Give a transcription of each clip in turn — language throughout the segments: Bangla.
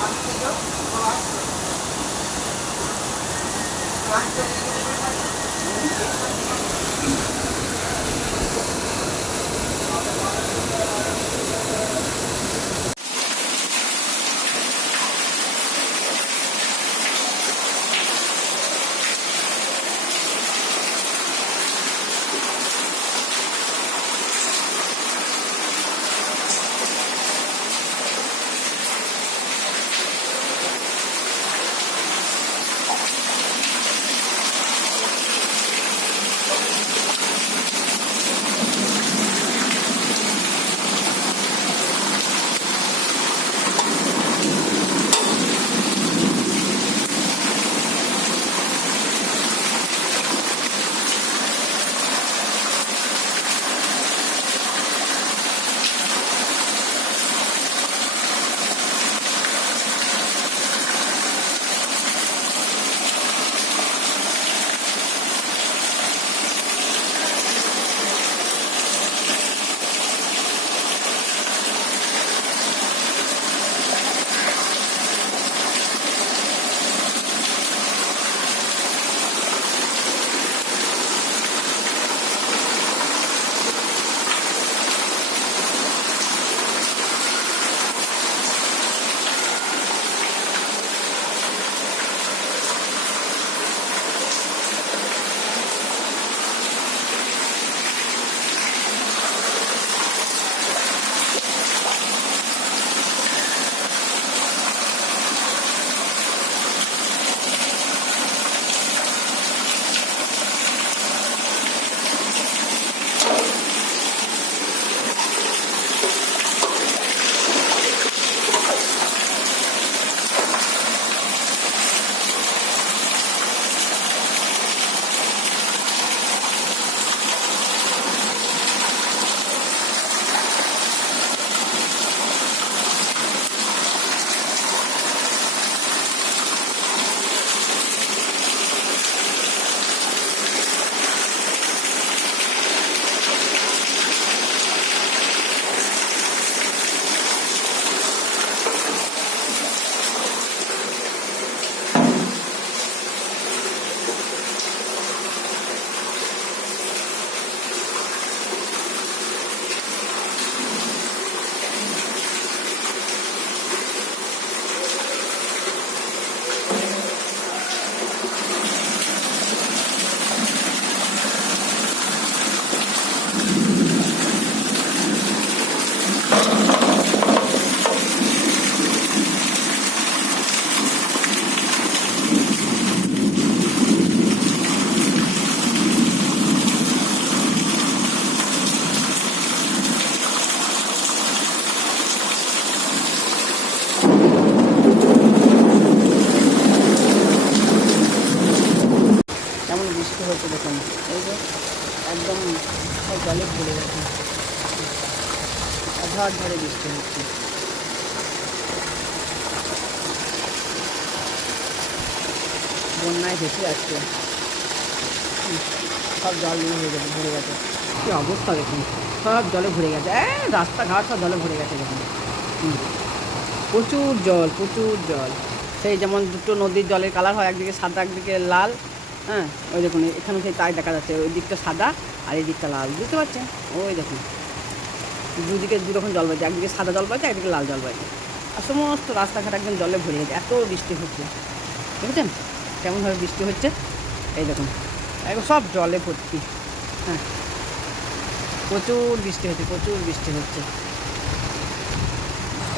কেমন জলে ভরে গেছে। ঝড় ঝড়ে বৃষ্টি হচ্ছে। বন্যায় ভেসে যাচ্ছে সব জল হয়ে গেছে, ভরে গেছে। কী অবস্থা দেখুন, সব জলে ভরে গেছে। এ রাস্তাঘাট সব জলে ভরে গেছে দেখুন। প্রচুর জল প্রচুর জল। সেই যেমন দুটো নদীর জলের কালার হয়, একদিকে সাদা, একদিকে লাল। হ্যাঁ ওই দেখুন, এখানে সেই তাই দেখা যাচ্ছে, ওই দিকটা সাদা আর এই দিকটা লাল, বুঝতে পারছেন? ওই দেখুন, দুদিকে দু রকম জল বইছে, একদিকে সাদা জল বইছে, একদিকে লাল জল বইছে। আর সমস্ত রাস্তাঘাট একদম জলে ভরে গেছে, এত বৃষ্টি হচ্ছে দেখেছেন কেমনভাবে বৃষ্টি হচ্ছে? এই দেখুন, একদম সব জলে ভর্তি হ্যাঁ। প্রচুর বৃষ্টি হচ্ছে, প্রচুর বৃষ্টি হচ্ছে।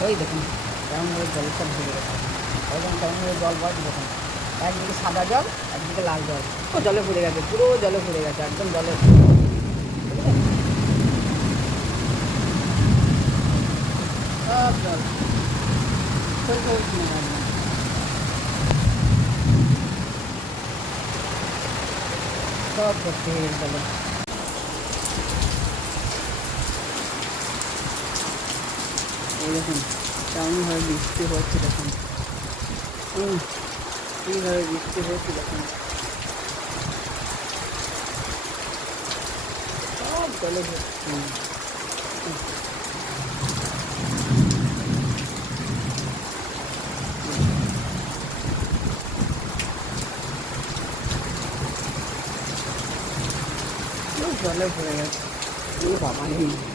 ওই দেখুন, কেমনভাবে জল সব ভরে গেছে কেমনভাবে জল বয় দেখুন। একদিকে সাদা জল, একদিকে লাল জল। ও জলে ভরে গেছে, পুরো জলে ভরে গেছে, একদম জলে? সব জল। সব হয়ে এই দেখুন, কেমনভাবে বৃষ্টি হচ্ছে দেখুন। হুম এইভাবে বৃষ্টি হয়েছিল সব জলে জলে ভরে গেছে বাবা নেই